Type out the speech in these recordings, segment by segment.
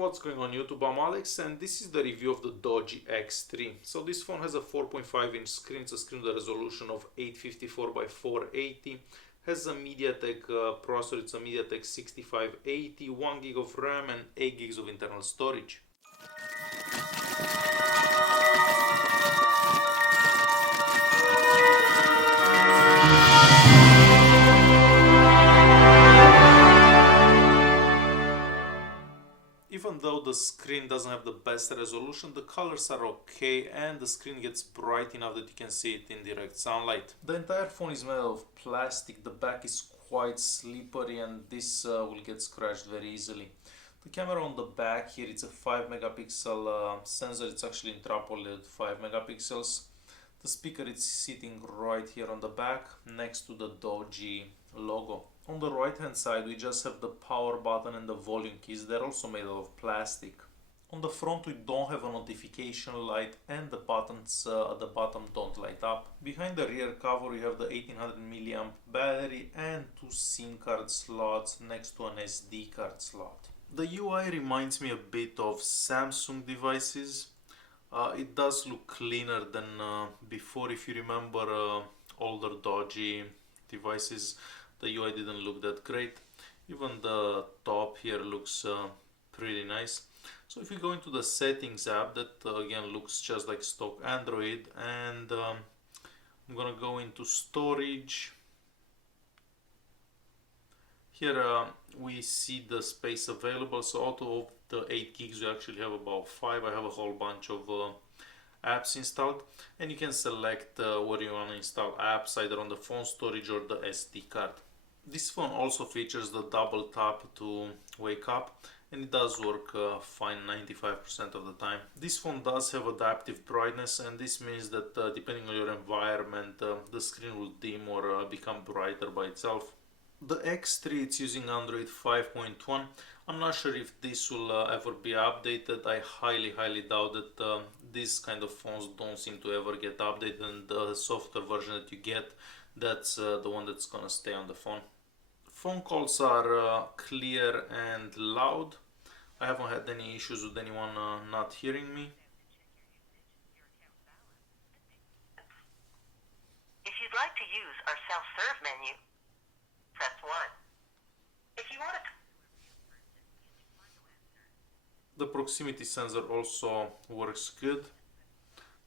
What's going on YouTube? I'm Alex and this is the review of the Doogee X3. So this phone has a 4.5-inch screen. It's a screen with a resolution of 854 by 480. Has a MediaTek processor. It's a MediaTek 6580, 1 gig of RAM and 8 gigs of internal storage. Even though the screen doesn't have the best resolution, the colors are okay and the screen gets bright enough that you can see it in direct sunlight. The entire phone is made of plastic, the back is quite slippery and this will get scratched very easily. The camera on the back here, it's a 5 megapixel sensor, it's actually interpolated 5 megapixels. The speaker is sitting right here on the back next to the Doogee logo. On the right hand side we just have the power button and the volume keys. They're also made out of plastic. On the front we don't have a notification light and the buttons at the bottom don't light up. Behind the rear cover we have the 1800 mAh battery and 2 SIM card slots next to an SD card slot. The UI reminds me a bit of Samsung devices. It does look cleaner than before. If you remember older Doogee devices, the UI didn't look that great. Even the top here looks pretty nice. So if you go into the settings app, that again looks just like stock Android, and I'm gonna go into storage. Here we see the space available. So out of the 8 gigs we actually have about 5. I have a whole bunch of apps installed, and you can select where you want to install apps, either on the phone storage or the SD card. This phone also features the double tap to wake up, and it does work fine 95% of the time. This phone does have adaptive brightness, and this means that depending on your environment, the screen will dim or become brighter by itself. The X3, it's using Android 5.1. I'm not sure if this will ever be updated. I highly doubt that. These kind of phones don't seem to ever get updated, and the software version that you get, that's the one that's gonna stay on the phone. Phone calls are clear and loud. I haven't had any issues with anyone not hearing me. If you'd like to use our self-serve menu, press 1. If you want to... The proximity sensor also works good.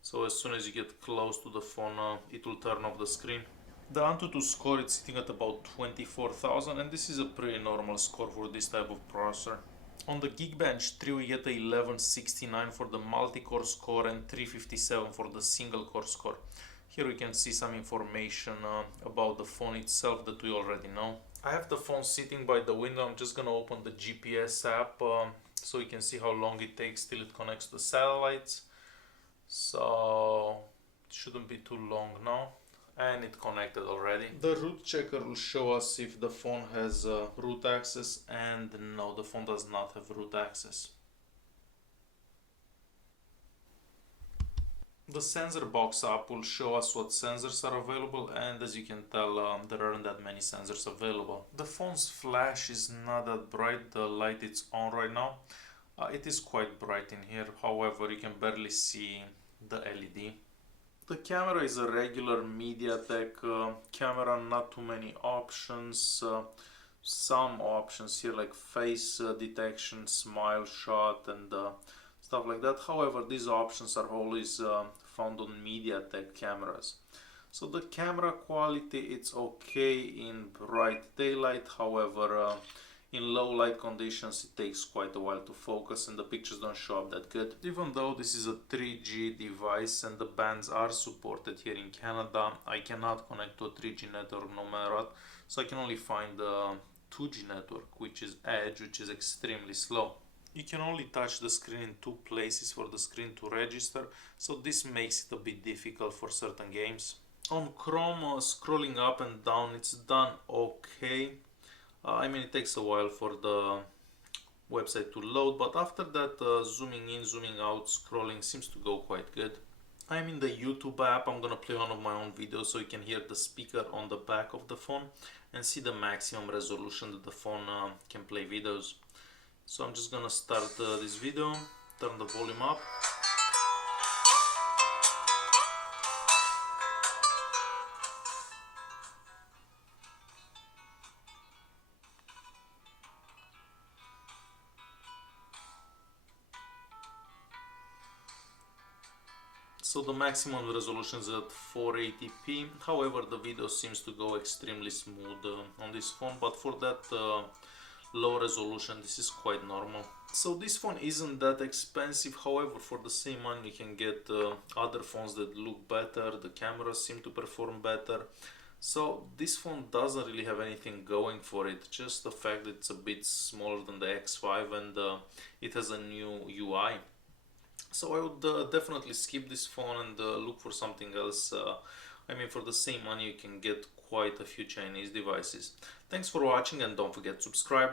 So as soon as you get close to the phone, it will turn off the screen. The AnTuTu score is sitting at about 24,000, and this is a pretty normal score for this type of processor. On the Geekbench 3 we get a 1169 for the multi-core score and 357 for the single core score. Here we can see some information about the phone itself that we already know. I have the phone sitting by the window. I'm just gonna open the GPS app so you can see how long it takes till it connects to the satellites. So it shouldn't be too long now. And it connected already. The root checker will show us if the phone has root access, and no, the phone does not have root access. The sensor box app will show us what sensors are available, and as you can tell, there aren't that many sensors available. The phone's flash is not that bright. The light is on right now. It is quite bright in here, however you can barely see the LED. The camera is a regular MediaTek camera, not too many options. Some options here like face detection, smile shot and stuff like that. However, these options are always found on MediaTek cameras. So the camera quality, it's okay in bright daylight. However, in low light conditions it takes quite a while to focus and the pictures don't show up that good. Even though this is a 3G device and the bands are supported here in Canada, I cannot connect to a 3G network no matter what, so I can only find the 2G network, which is Edge, which is extremely slow. You can only touch the screen in 2 places for the screen to register, so this makes it a bit difficult for certain games. On Chrome, scrolling up and down, it's done okay. I mean, it takes a while for the website to load, but after that, zooming in, zooming out, scrolling seems to go quite good. I'm in the YouTube app. I'm gonna play one of my own videos so you can hear the speaker on the back of the phone and see the maximum resolution that the phone can play videos. So I'm just gonna start this video, turn the volume up. So the maximum resolution is at 480p. However, the video seems to go extremely smooth on this phone, but for that low resolution, this is quite normal. So this phone isn't that expensive. However, for the same money, you can get other phones that look better. The cameras seem to perform better. So this phone doesn't really have anything going for it. Just the fact that it's a bit smaller than the X5 and it has a new UI. So I would definitely skip this phone and look for something else. I mean, for the same money you can get quite a few Chinese devices. Thanks for watching and don't forget to subscribe.